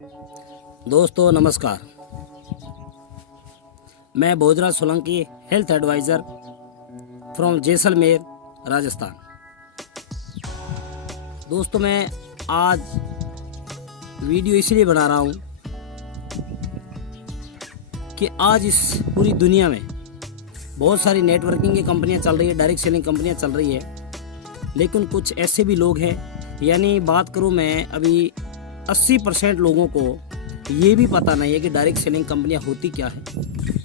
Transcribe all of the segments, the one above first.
दोस्तों नमस्कार। मैं Bhojraj Solanki, health advisor from Jaisalmer, Rajasthan. दोस्तों मैं आज वीडियो इसलिए बना रहा हूँ कि आज इस पूरी दुनिया में बहुत सारी नेटवर्किंग की कंपनियाँ चल रही है, डायरेक्ट सेलिंग कंपनियाँ चल रही है, लेकिन कुछ ऐसे भी लोग हैं, यानी बात करूँ मैं अभी 80% लोगों को ये भी पता नहीं है कि डायरेक्ट सेलिंग कंपनियां होती क्या है,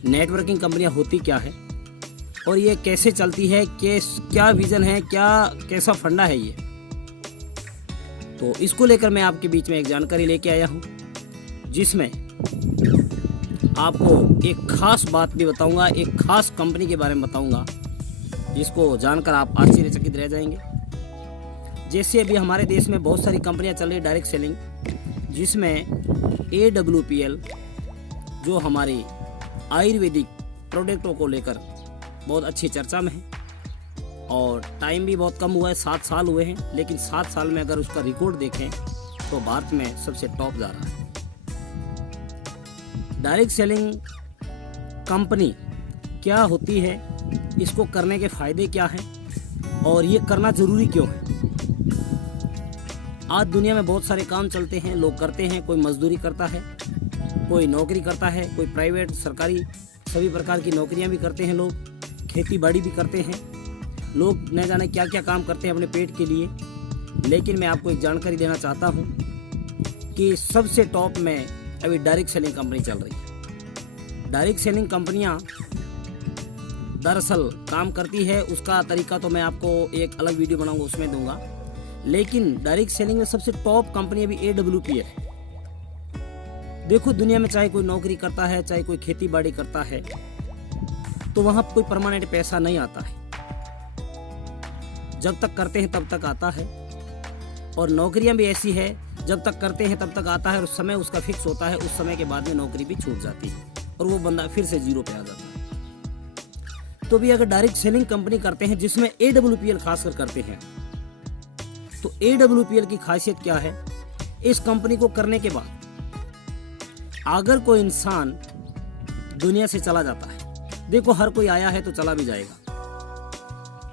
नेटवर्किंग कंपनियां होती क्या है और ये कैसे चलती है, क्या विज़न है, कैसा फंडा है ये। तो इसको लेकर मैं आपके बीच में एक जानकारी लेके आया हूँ, जिसमें आपको एक खास बात भी बताऊंगा, एक खास कंपनी के बारे में बताऊंगा, जिसको जानकर आप आश्चर्यचकित रह जाएंगे। जैसे अभी हमारे देश में बहुत सारी कंपनियां चल रही है डायरेक्ट सेलिंग, जिसमें AWPL जो हमारी आयुर्वेदिक प्रोडक्टों को लेकर बहुत अच्छी चर्चा में है और टाइम भी बहुत कम हुआ है, 7 साल हुए हैं, लेकिन 7 साल में अगर उसका रिकॉर्ड देखें तो भारत में सबसे टॉप जा रहा है। डायरेक्ट सेलिंग कंपनी क्या होती है, इसको करने के फायदे क्या हैं और ये करना ज़रूरी क्यों है। आज दुनिया में बहुत सारे काम चलते हैं, लोग करते हैं, कोई मजदूरी करता है, कोई नौकरी करता है, कोई प्राइवेट सरकारी सभी प्रकार की नौकरियां भी करते हैं, लोग खेती बाड़ी भी करते हैं, लोग न जाने क्या क्या काम करते हैं अपने पेट के लिए। लेकिन मैं आपको एक जानकारी देना चाहता हूं कि सबसे टॉप में अभी डायरेक्ट सेलिंग कंपनी चल रही है। डायरेक्ट सेलिंग कंपनियां दरअसल काम करती है, उसका तरीका तो मैं आपको एक अलग वीडियो बनाऊंगा, उसमें दूंगा। लेकिन डायरेक्ट सेलिंग में सबसे टॉप कंपनी अभी AWPL है। देखो दुनिया में चाहे कोई नौकरी करता है, चाहे कोई खेती बाड़ी करता है, तो वहां कोई परमानेंट पैसा नहीं आता है। जब तक करते हैं तब तक आता है, और नौकरियां भी ऐसी है, जब तक करते हैं तब तक आता है और समय उसका फिक्स होता है, उस समय के बाद में नौकरी भी छूट जाती है और वो बंदा फिर से जीरो पे आ जाता है। तो भी अगर डायरेक्ट सेलिंग कंपनी करते हैं, जिसमें AWPL खासकर करते हैं, तो AWPL की खासियत क्या है, इस कंपनी को करने के बाद अगर कोई इंसान दुनिया से चला जाता है, देखो हर कोई आया है तो चला भी जाएगा,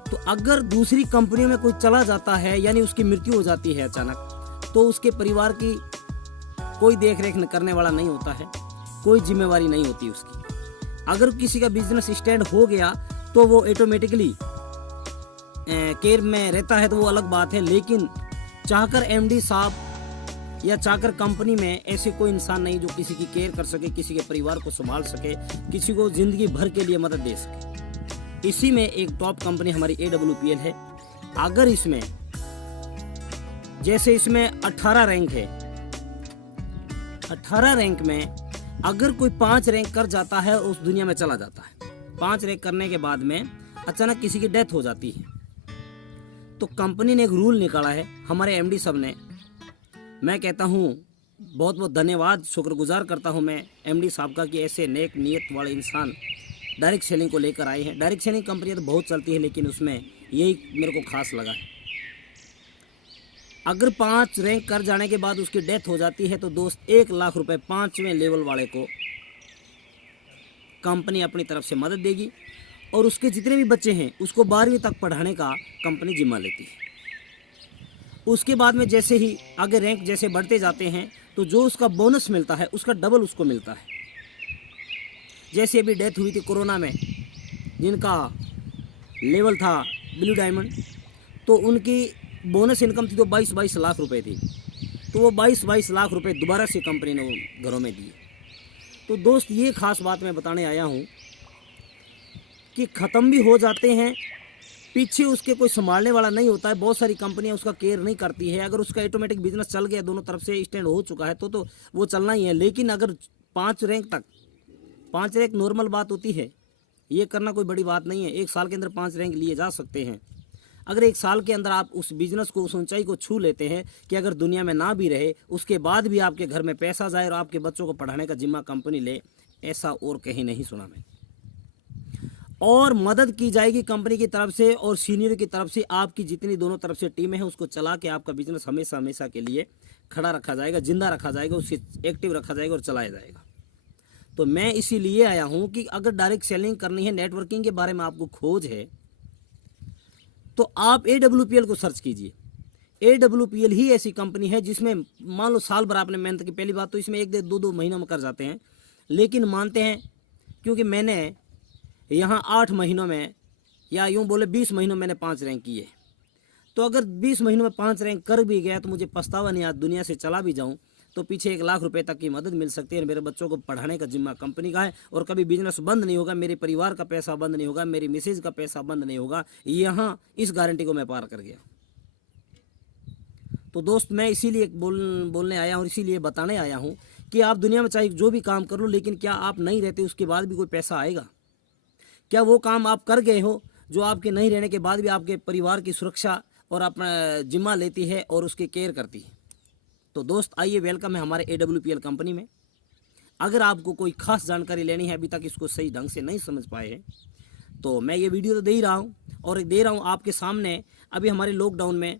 तो अगर दूसरी कंपनियों में कोई चला जाता है यानी उसकी मृत्यु हो जाती है अचानक, तो उसके परिवार की कोई देख रेख करने वाला नहीं होता है, कोई जिम्मेवारी नहीं होती उसकी। अगर किसी का बिजनेस स्टैंड हो गया तो वो ऑटोमेटिकली केयर में रहता है, तो वो अलग बात है। लेकिन चाहकर MD साहब या चाहकर कंपनी में ऐसे कोई इंसान नहीं जो किसी की केयर कर सके, किसी के परिवार को संभाल सके, किसी को जिंदगी भर के लिए मदद दे सके। इसी में एक टॉप कंपनी हमारी AWPL है। अगर इसमें जैसे इसमें 18 रैंक है, 18 रैंक में अगर कोई 5 रैंक कर जाता है और उस दुनिया में चला जाता है, 5 रैंक करने के बाद में अचानक किसी की डेथ हो जाती है, तो कंपनी ने एक रूल निकाला है, हमारे MD साहब ने। मैं कहता हूँ बहुत बहुत धन्यवाद, शुक्रगुजार करता हूँ मैं MD साहब का कि ऐसे नेक नीयत वाले इंसान डायरेक्ट सेलिंग को लेकर आए हैं। डायरेक्ट सेलिंग कंपनियाँ तो बहुत चलती है, लेकिन उसमें यही मेरे को खास लगा है। अगर 5 रैंक कर जाने के बाद उसकी डेथ हो जाती है, तो दोस्त 1 लाख रुपए 5वें लेवल वाले को कंपनी अपनी तरफ से मदद देगी और उसके जितने भी बच्चे हैं उसको 12वीं तक पढ़ाने का कंपनी जिम्मा लेती है। उसके बाद में जैसे ही आगे रैंक जैसे बढ़ते जाते हैं, तो जो उसका बोनस मिलता है उसका डबल उसको मिलता है। जैसे अभी डेथ हुई थी कोरोना में, जिनका लेवल था ब्लू डायमंड, तो उनकी बोनस इनकम थी तो 22 लाख रुपए थी, तो वो 22 लाख रुपए दोबारा से कंपनी ने घरों में दिए। तो दोस्त ये खास बात मैं बताने आया हूँ कि ख़त्म भी हो जाते हैं, पीछे उसके कोई संभालने वाला नहीं होता है, बहुत सारी कंपनियां उसका केयर नहीं करती है। अगर उसका ऑटोमेटिक बिजनेस चल गया, दोनों तरफ से स्टैंड हो चुका है, तो वो चलना ही है। लेकिन अगर 5 रैंक तक, 5 रैंक नॉर्मल बात होती है, ये करना कोई बड़ी बात नहीं है। 1 साल के अंदर 5 रैंक लिए जा सकते हैं। अगर 1 साल के अंदर आप उस बिजनेस को, उस ऊंचाई को छू लेते हैं कि अगर दुनिया में ना भी रहे, उसके बाद भी आपके घर में पैसा जाए और आपके बच्चों को पढ़ाने का जिम्मा कंपनी ले, ऐसा और कहीं नहीं सुना मैं। और मदद की जाएगी कंपनी की तरफ से और सीनियर की तरफ से। आपकी जितनी दोनों तरफ से टीमें हैं उसको चला के आपका बिजनेस हमेशा हमेशा के लिए खड़ा रखा जाएगा, जिंदा रखा जाएगा, उसे एक्टिव रखा जाएगा और चलाया जाएगा। तो मैं इसीलिए आया हूं कि अगर डायरेक्ट सेलिंग करनी है, नेटवर्किंग के बारे में आपको खोज है, तो आप AWPL को सर्च कीजिए। AWPL ही ऐसी कंपनी है जिसमें मान लो साल भर आपने मेहनत की, पहली बात तो इसमें 1-2 महीनों में कर जाते हैं, लेकिन मानते हैं क्योंकि मैंने यहाँ 8 महीनों में या यूँ बोले 20 महीनों मैंने 5 रैंक किए। तो अगर 20 महीनों में 5 रैंक कर भी गया तो मुझे पछतावा नहीं, आज दुनिया से चला भी जाऊँ तो पीछे 1 लाख रुपए तक की मदद मिल सकती है। मेरे बच्चों को पढ़ाने का जिम्मा कंपनी का है और कभी बिजनेस बंद नहीं होगा, मेरे परिवार का पैसा बंद नहीं होगा, मेरी मिसेज का पैसा बंद नहीं होगा। यहाँ इस गारंटी को मैं पार कर गया। तो दोस्त मैं इसीलिए बोलने आया हूँ, इसीलिए बताने आया हूँ कि आप दुनिया में चाहे जो भी काम कर लो, लेकिन क्या आप नहीं रहते उसके बाद भी कोई पैसा आएगा? क्या वो काम आप कर गए हो जो आपके नहीं रहने के बाद भी आपके परिवार की सुरक्षा और अपना जिम्मा लेती है और उसकी केयर करती है? तो दोस्त आइए, वेलकम है हमारे AWPL कंपनी में। अगर आपको कोई खास जानकारी लेनी है, अभी तक इसको सही ढंग से नहीं समझ पाए हैं, तो मैं ये वीडियो तो दे ही रहा हूँ और दे रहा हूँ आपके सामने। अभी हमारे लॉकडाउन में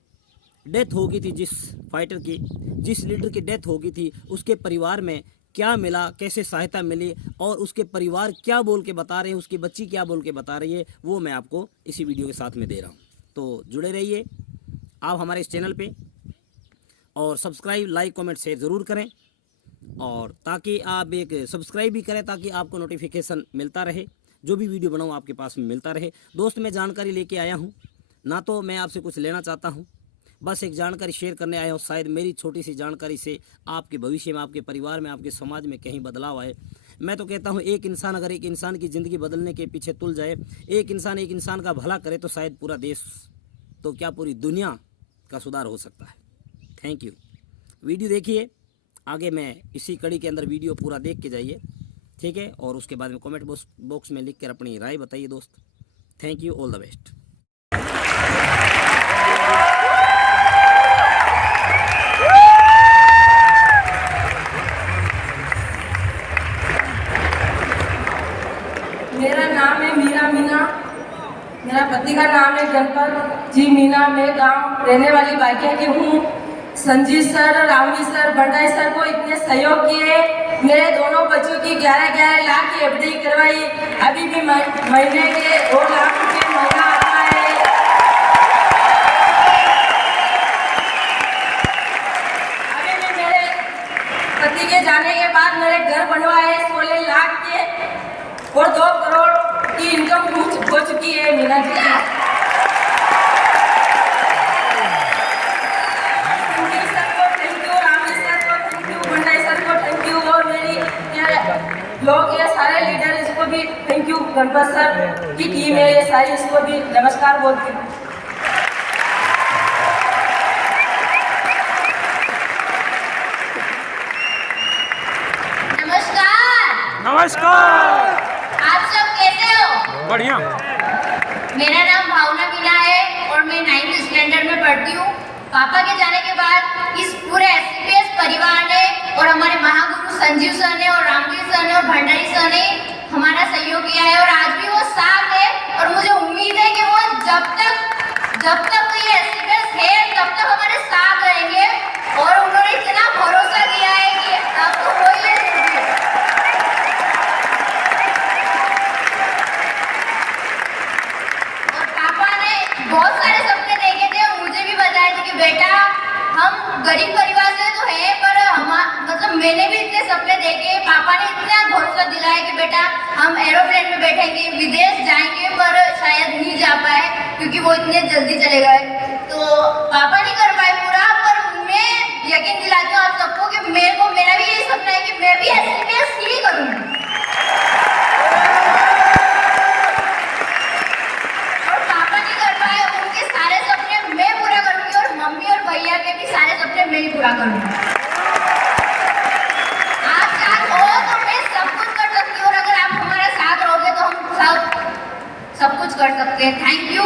डेथ हो गई थी जिस फाइटर की, जिस लीडर की डेथ हो गई थी, उसके परिवार में क्या मिला, कैसे सहायता मिली और उसके परिवार क्या बोल के बता रहे हैं, उसकी बच्ची क्या बोल के बता रही है, वो मैं आपको इसी वीडियो के साथ में दे रहा हूँ। तो जुड़े रहिए आप हमारे इस चैनल पे और सब्सक्राइब, लाइक, कमेंट, शेयर ज़रूर करें, और ताकि आप एक सब्सक्राइब भी करें ताकि आपको नोटिफिकेशन मिलता रहे, जो भी वीडियो बनाऊँ आपके पास में मिलता रहे। दोस्त मैं जानकारी लेके आया हूँ, ना तो मैं आपसे कुछ लेना चाहता हूँ, बस एक जानकारी शेयर करने आया हूँ। शायद मेरी छोटी सी जानकारी से आपके भविष्य में, आपके परिवार में, आपके समाज में कहीं बदलाव आए। मैं तो कहता हूँ एक इंसान अगर एक इंसान की ज़िंदगी बदलने के पीछे तुल जाए, एक इंसान का भला करे, तो शायद पूरा देश, तो क्या पूरी दुनिया का सुधार हो सकता है। Thank you. वीडियो देखिए, आगे मैं इसी कड़ी के अंदर वीडियो पूरा देख के जाइए, ठीक है, और उसके बाद में कमेंट बॉक्स में लिख कर अपनी राय बताइए दोस्त। Thank you, all the best. मेरा नाम है मीना। मेरा पति का नाम है गणपत जी मीना। मैं गांव रहने वाली बागिया की हूँ। Sanjeev sir, Ramvi sir, Bhandari sir को इतने सहयोग किए। मेरे दोनों बच्चों की 11-11 लाख की FD करवाई। अभी भी महीने के 2 लाख रुपये महीना आता है। अभी भी मेरे पति के जाने के बाद मेरे घर बनवाए 16 लाख के और 2 करोड़ की इनकम हो चुकी है मीना जी की। लोग ये सारे लीडर, इसको भी थैंक यू। गणपत सर की टीम है ये सारी, इसको भी नमस्कार बोलती हूँ। नमस्कार। आप सब कैसे हो? बढ़िया। मेरा नाम भावना मीना है और मैं 9th स्टैंडर्ड में पढ़ती हूँ। पापा के जाने के बाद इस पूरे SCPS परिवार ने और हमारे महागुरु संजीव सर ने और रामवीर सर ने और भंडारी सर ने हमारा सहयोग किया है और आज भी वो साथ है। और मुझे उम्मीद है कि वो जब तक ये SCPS है तब तक हमारे साथ रहेंगे। और उन्होंने इतना भरोसा किया है कि अब तो हो ही बहुत सारे सपने देखे थे और मुझे भी बताए थे कि बेटा हम गरीब परिवार से तो है, पर मतलब मैंने भी इतने सपने देखे। पापा ने इतना भरोसा दिलाया कि बेटा हम एरोप्लेन में बैठेंगे, विदेश जाएंगे, पर शायद नहीं जा पाए क्योंकि वो इतने जल्दी चले गए। तो पापा नहीं कर पाए पूरा, पर मैं यकीन दिलाती हूँ आप सबको कि मेरा भी यही सपना है कि मैं भी SCPS ही करूँगी। मैं ही पूरा करूँगा। आप साथ हो तो मैं सब कुछ कर सकती हूँ और अगर आप हमारे साथ रहोगे तो हम सब कुछ कर सकते हैं। Thank you.